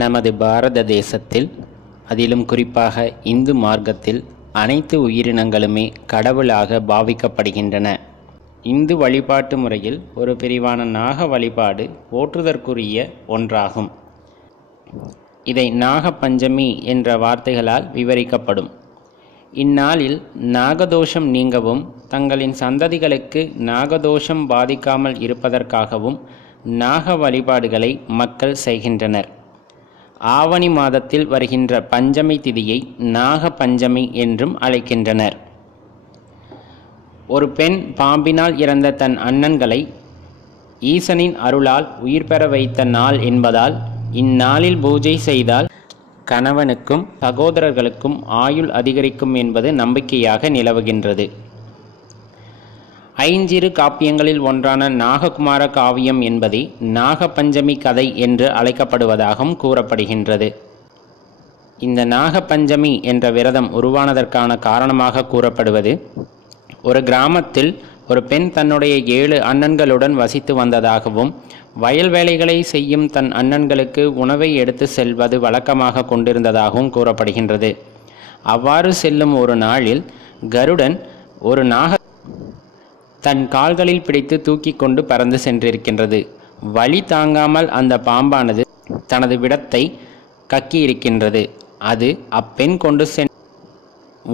நமது பாரத தேசத்தில், அதிலும் குறிப்பாக இந்து மார்க்கத்தில் அனைத்து உயிரினங்களுமே கடவுளாக பாவிக்கப்படுகின்றன. இந்து வழிபாட்டு முறையில் ஒரு பிரிவான நாக வழிபாடு போற்றுதற்குரிய ஒன்றாகும். இதை நாக பஞ்சமி என்ற வார்த்தைகளால் விவரிக்கப்படும். இந்நாளில் நாகதோஷம் நீங்கவும் தங்களின் சந்ததிகளுக்கு நாகதோஷம் பாதிக்காமல் இருப்பதற்காகவும் நாக வழிபாடுகளை மக்கள் செய்கின்றனர். ஆவணி மாதத்தில் வருகின்ற பஞ்சமி திதியை நாக பஞ்சமி என்றும் அழைக்கின்றனர். ஒரு பெண் பாம்பினால் இறந்த தன் அண்ணன்களை ஈசனின் அருளால் உயிர் பெற வைத்த நாள் என்பதால் இந்நாளில் பூஜை செய்தால் கணவனுக்கும் சகோதரர்களுக்கும் ஆயுள் அதிகரிக்கும் என்பது நம்பிக்கையாக நிலவுகின்றது. ஐஞ்சிறு காப்பியங்களில் ஒன்றான நாககுமார காவியம் என்பதை நாக பஞ்சமி கதை என்று அழைக்கப்படுவதாகவும் கூறப்படுகின்றது. இந்த நாக பஞ்சமி என்ற விரதம் உருவானதற்கான காரணமாக கூறப்படுவது, ஒரு கிராமத்தில் ஒரு பெண் தன்னுடைய 7 அண்ணன்களுடன் வசித்து வந்ததாகவும், வயல் வேலைகளை செய்யும் தன் அண்ணன்களுக்கு உணவை எடுத்து செல்வது வழக்கமாக கொண்டிருந்ததாகவும் கூறப்படுகின்றது. அவ்வாறு செல்லும் ஒரு நாளில் கருடன் ஒரு நாக தன் கால்களில் பிடித்து தூக்கி கொண்டு பறந்து சென்றிருக்கின்றது. வலி தாங்காமல் அந்த பாம்பானது தனது விடத்தை கக்கியிருக்கின்றது. அது அப்பெண் கொண்டு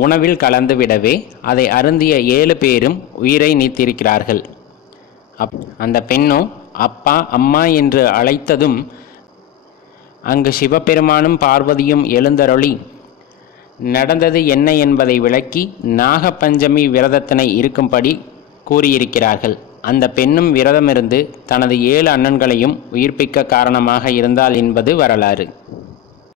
உணவில் கலந்து விடவே அதை அருந்திய 7 பேரும் உயிரை நீத்திருக்கிறார்கள். அந்த பெண்ணோ அப்பா அம்மா என்று அழைத்ததும் அங்கு சிவபெருமானும் பார்வதியும் எழுந்தருளி நடந்தது என்ன என்பதை விளக்கி நாக பஞ்சமி விரதத்தினை இருக்கும்படி கூறியிருக்கிறார்கள். அந்த பெண்ணும் விரதமிருந்து தனது 7 அண்ணன்களையும் உயிர்ப்பிக்க காரணமாக இருந்தாள் என்பது வரலாறு.